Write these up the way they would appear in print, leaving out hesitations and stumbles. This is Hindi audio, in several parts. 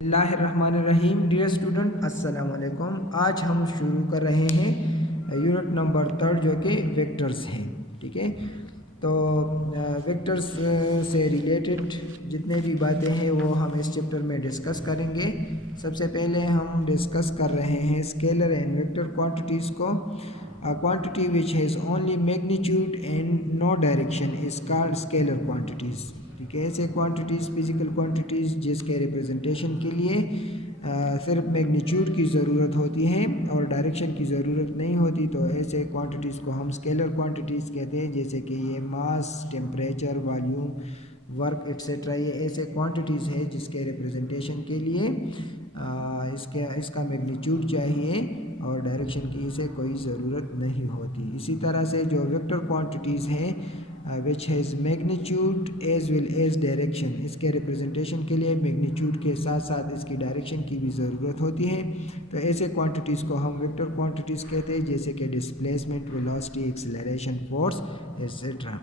बिस्मिल्लाहिर्रहमानिर्रहीम। डियर स्टूडेंट अस्सलाम वालेकुम। आज हम शुरू कर रहे हैं यूनिट नंबर 3 जो कि वेक्टर्स हैं। ठीक है, तो वेक्टर्स से रिलेटेड जितने भी बातें हैं वो हम इस चैप्टर में डिस्कस करेंगे। सबसे पहले हम डिस्कस कर रहे हैं स्केलर एंड वेक्टर क्वांटिटीज़ को। Quantity which has only magnitude and no direction is called scalar quantities. ठीक है, ऐसे क्वांटिटीज़ फिजिकल क्वांटिटीज़ जिसके रिप्रेजेंटेशन के लिए सिर्फ मैग्नीट्यूड की ज़रूरत होती है और डायरेक्शन की ज़रूरत नहीं होती, तो ऐसे क्वांटिटीज़ को हम स्केलर क्वांटिटीज़ कहते हैं। जैसे कि ये मास, टेम्परेचर, वॉल्यूम, वर्क एट्सेट्रा, ये ऐसे क्वांटिटीज़ है जिसके रिप्रेजेंटेशन के लिए इसका मैग्नीट्यूड चाहिए और डायरेक्शन की इसे कोई ज़रूरत नहीं होती। इसी तरह से जो वेक्टर क्वांटिटीज़ हैं which has magnitude as well as direction, इसके रिप्रेजेंटेशन के लिए मैग्नीट्यूड के साथ साथ इसकी डायरेक्शन की भी ज़रूरत होती है। तो ऐसे क्वांटिटीज़ को हम वेक्टर क्वांटिटीज़ कहते हैं, जैसे कि displacement, velocity, acceleration, force etcetera.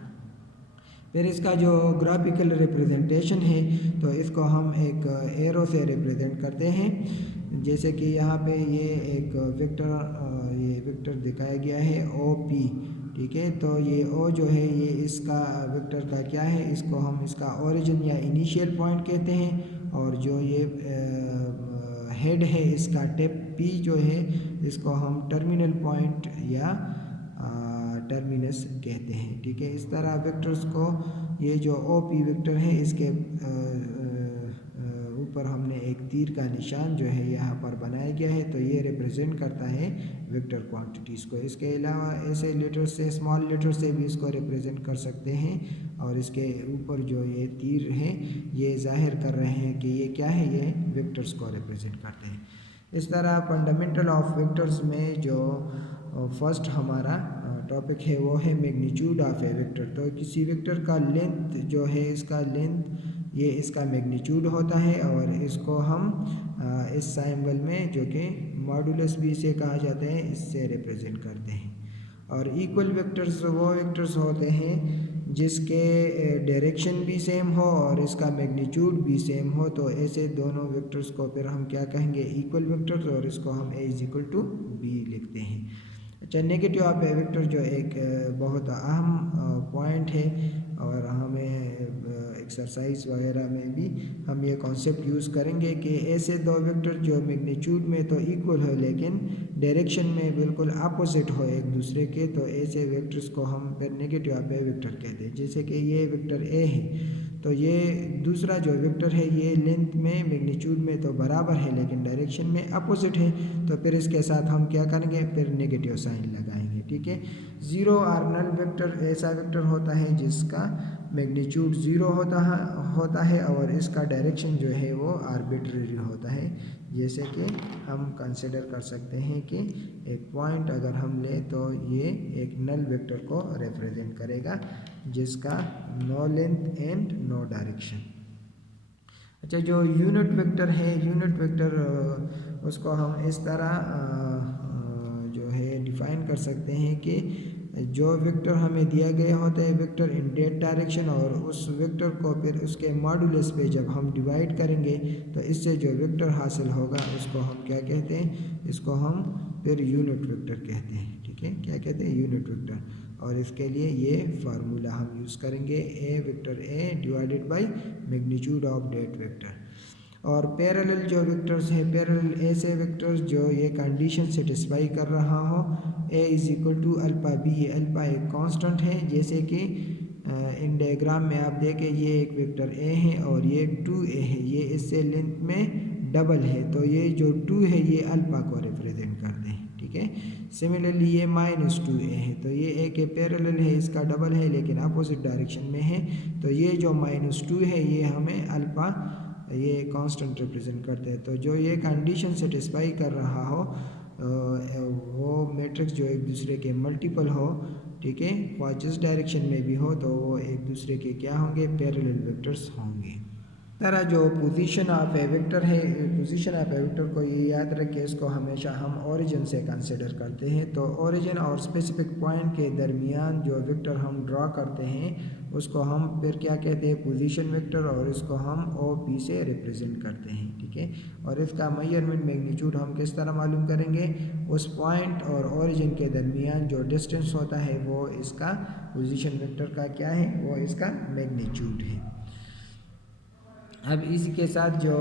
फिर इसका जो ग्राफिकल रिप्रेजेंटेशन है तो इसको हम एक एरो से रिप्रेजेंट करते हैं। जैसे कि यहाँ पे ये एक वेक्टर दिखाया गया है ओ पी। ठीक है, तो ये ओ जो है ये इसका वेक्टर का क्या है, इसको हम इसका ओरिजिन या इनिशियल पॉइंट कहते हैं। और जो ये हेड है इसका टिप पी जो है इसको हम टर्मिनल पॉइंट या टर्मिनस कहते हैं। ठीक है, इस तरह वेक्टर्स को ये जो ओ पी वेक्टर है इसके ऊपर हमने एक तीर का निशान जो है यहाँ पर बनाया गया है, तो ये रिप्रेजेंट करता है वेक्टर क्वांटिटीज़ को। इसके अलावा ऐसे लेटर से, स्मॉल लेटर से भी इसको रिप्रेजेंट कर सकते हैं और इसके ऊपर जो ये तीर हैं ये जाहिर कर रहे हैं कि ये क्या है, ये वेक्टर्स को रिप्रेजेंट करते हैं। इस तरह फंडामेंटल ऑफ वेक्टर्स में जो फर्स्ट हमारा टॉपिक है वो है मैग्नीट्यूड ऑफ ए वेक्टर। तो किसी वेक्टर का लेंथ जो है, इसका लेंथ ये इसका मैग्नीट्यूड होता है और इसको हम इस सिंबल में जो कि मॉडुलस भी इसे कहा जाता है, इससे रिप्रेजेंट करते हैं। और इक्वल वेक्टर्स वो वेक्टर्स होते हैं जिसके डायरेक्शन भी सेम हो और इसका मैग्नीट्यूड भी सेम हो, तो ऐसे दोनों वेक्टर्स को फिर हम क्या कहेंगे, इक्वल वेक्टर्स, और इसको हम a is equal to B लिखते हैं। अच्छा, नेगेटिव ऑफ ए वेक्टर जो एक बहुत अहम पॉइंट है और हमें एक्सरसाइज वगैरह में भी हम ये कॉन्सेप्ट यूज़ करेंगे कि ऐसे दो वेक्टर जो मैग्नीट्यूड में तो इक्वल हो लेकिन डायरेक्शन में बिल्कुल अपोजिट हो एक दूसरे के, तो ऐसे वेक्टर्स को हम फिर नेगेटिव ऑफ ए वेक्टर कहते हैं। जैसे कि ये वेक्टर ए है तो ये दूसरा जो वेक्टर है ये लेंथ में मैग्नीट्यूड में तो बराबर है लेकिन डायरेक्शन में अपोजिट है, तो फिर इसके साथ हम क्या करेंगे, फिर नेगेटिव साइन लगाएंगे। ठीक है, ज़ीरो और नल वेक्टर ऐसा वेक्टर होता है जिसका मैग्नीट्यूड ज़ीरो होता है और इसका डायरेक्शन जो है वो आर्बिट्रेरी होता है। जैसे कि हम कंसिडर कर सकते हैं कि एक पॉइंट अगर हम लें तो ये एक नल वेक्टर को रिप्रेजेंट करेगा जिसका no length and no direction. अच्छा, जो यूनिट वेक्टर है, यूनिट वेक्टर उसको हम इस तरह जो है डिफाइन कर सकते हैं कि जो वेक्टर हमें दिया गया होता है वेक्टर इन डेट डायरेक्शन, और उस वेक्टर को फिर उसके मॉडुलस पे जब हम डिवाइड करेंगे तो इससे जो वेक्टर हासिल होगा उसको हम क्या कहते हैं, इसको हम फिर यूनिट वेक्टर कहते हैं। ठीक है, क्या कहते हैं, यूनिट वेक्टर। और इसके लिए ये फार्मूला हम यूज़ करेंगे, a vector a divided by magnitude of that vector. और पैरेलल जो वेक्टर्स हैं, पैरेलल ऐसे वेक्टर्स जो ये कंडीशन सेटिस्फाई कर रहा हो, a is equal to alpha b, ये अल्फा एक कांस्टेंट है। जैसे कि इन डायग्राम में आप देखें ये एक वेक्टर ए है और ये 2a है, ये इससे लेंथ में डबल है, तो ये जो 2 है ये अल्फा को रिप्रेजेंट करते हैं। ठीक है, सिमिलरली ये -2a है, तो ये ए के पैरेलल है, इसका डबल है लेकिन अपोजिट डायरेक्शन में है, तो ये जो -2 है ये हमें अल्फा ये कांस्टेंट रिप्रेजेंट करते हैं। तो जो ये कंडीशन सेटिस्फाई कर रहा हो वो मैट्रिक्स जो एक दूसरे के मल्टीपल हो, ठीक है, और जिस डायरेक्शन में भी हो तो वो एक दूसरे के क्या होंगे, पैरेलल वेक्टर्स होंगे। तरह जो पोजीशन ऑफ ए वेक्टर है, पोजीशन ऑफ ए वेक्टर को ये याद रखें, इसको हमेशा हम ओरिजिन से कंसिडर करते हैं। तो ओरिजिन और स्पेसिफिक पॉइंट के दरमियान जो वेक्टर हम ड्रॉ करते हैं उसको हम फिर क्या कहते हैं, पोजीशन वेक्टर, और इसको हम ओ पी से रिप्रेजेंट करते हैं। ठीक है। ठीक है। और इसका मेजरमेंट मैग्नीट्यूड हम किस तरह मालूम करेंगे, उस पॉइंट और ओरिजिन के दरमियान जो डिस्टेंस होता है वो इसका पोजीशन वेक्टर का क्या है, वो इसका मैग्नीट्यूड है। अब इसी के साथ जो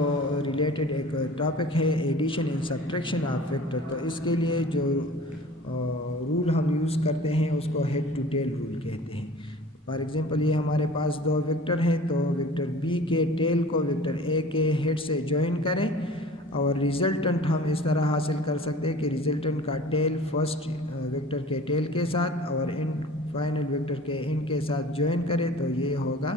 रिलेटेड एक टॉपिक है addition and subtraction of vector, तो इसके लिए जो रूल हम यूज़ करते हैं उसको हेड टू टेल रूल कहते हैं। फॉर एग्जांपल ये हमारे पास दो वेक्टर हैं, तो वेक्टर बी के टेल को वेक्टर ए के हेड से जॉइन करें और रिजल्टेंट हम इस तरह हासिल कर सकते हैं कि रिजल्टेंट का टेल फर्स्ट वेक्टर के टेल के साथ और एंड फाइनल वेक्टर के एंड के साथ जॉइन करें, तो ये होगा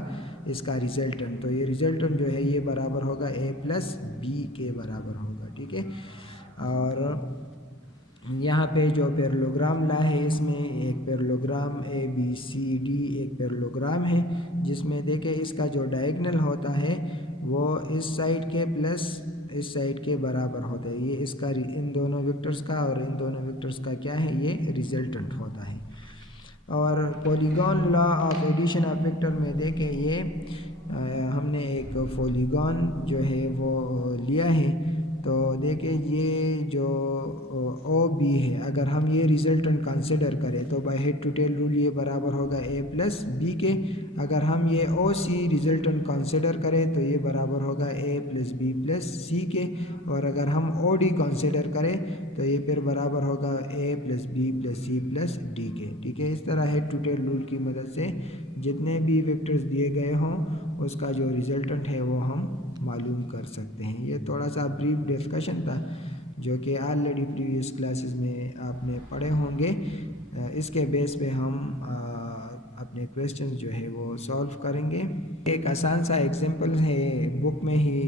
इसका रिजल्टेंट। तो ये रिजल्टेंट जो है ये बराबर होगा ए प्लस बी के बराबर होगा, ठीक है। और यहाँ पे जो पैरेललोग्राम ला है इसमें एक parallelogram A B C D एक पैरेललोग्राम है, जिसमें देखें इसका जो डायगोनल होता है वो इस साइड के प्लस इस साइड के बराबर होता है। ये इसका इन दोनों वेक्टर्स का और इन दोनों वेक्टर्स का क्या है, ये रिजल्टेंट होता है। और polygon law of addition of vector में देखें ये हमने एक पॉलीगॉन जो है वो लिया है, तो देखें ये जो ओ बी है, अगर हम ये रिजल्टेंट कंसिडर करें तो by head to tail rule ये बराबर होगा ए प्लस बी के। अगर हम ये ओ सी रिजल्टेंट कंसिडर करें तो ये बराबर होगा ए प्लस बी प्लस सी के। और अगर हम ओ डी कंसिडर करें तो ये फिर बराबर होगा a plus b plus c plus d के, ठीक है। इस तरह हेड टू टेल रूल की मदद से जितने भी वेक्टर्स दिए गए हों उसका जो रिजल्टेंट है वो हम मालूम कर सकते हैं। ये थोड़ा सा ब्रीफ डिस्कशन था जो कि ऑलरेडी प्रीवियस क्लासेस में आपने पढ़े होंगे। इसके बेस पे हम अपने क्वेश्चंस जो है वो सॉल्व करेंगे। एक आसान सा एग्जांपल है, बुक में ही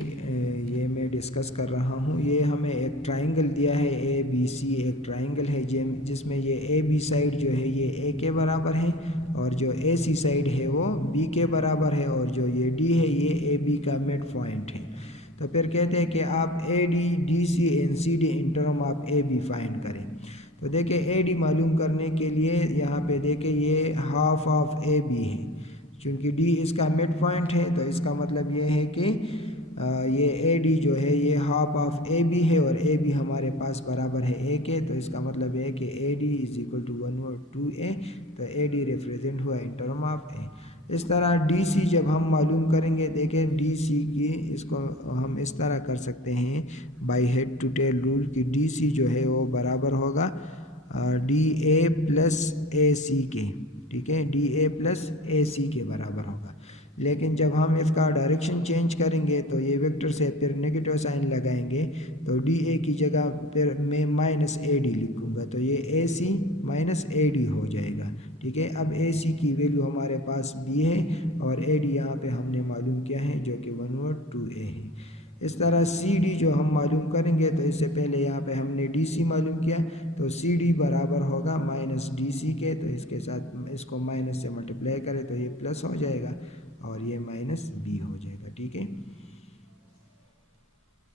ये मैं डिस्कस कर रहा हूँ। ये हमें एक ट्राइंगल दिया है ए बी सी, एक ट्राइंगल है जिसमें ये ए बी साइड जो है ये ए के बराबर है और जो ए सी साइड है वो बी के बराबर है और जो ये डी है ये ए बी का मिड पॉइंट है। तो फिर कहते हैं कि आप A D D C and C D in term of A B find करें। तो देखिए ए डी मालूम करने के लिए यहाँ पे देखिए ये हाफ ऑफ ए बी है, क्योंकि डी इसका मिड पॉइंट है तो इसका मतलब ये है कि ये ए डी जो है ये हाफ ऑफ ए बी है और ए बी हमारे पास बराबर है ए के, तो इसका मतलब है कि A D is equal to 1/2a, तो ए डी रिप्रेजेंट हुआ इन टर्म ऑफ ए। इस तरह डी सी जब हम मालूम करेंगे, देखें डी सी की इसको हम इस तरह कर सकते हैं by head to tail rule की डी सी जो है वो बराबर होगा डी ए प्लस ए सी के, ठीक है, डी ए प्लस ए सी के बराबर होगा। लेकिन जब हम इसका डायरेक्शन चेंज करेंगे तो ये वेक्टर से फिर नेगेटिव साइन लगाएंगे, तो डी ए की जगह फिर मैं माइनस ए डी लिखूँगा, तो ये ए सी माइनस ए डी हो जाएगा, ठीक है। अब ए सी की वैल्यू हमारे पास बी है और ए डी यहाँ पे हमने मालूम किया है जो कि 1/2a है। इस तरह सी डी जो हम मालूम करेंगे, तो इससे पहले यहाँ पे हमने डी सी मालूम किया, तो सी डी बराबर होगा माइनस डी सी के, तो इसके साथ इसको माइनस से मल्टीप्लाई करें तो ये प्लस हो जाएगा और ये माइनस बी हो जाएगा, ठीक है।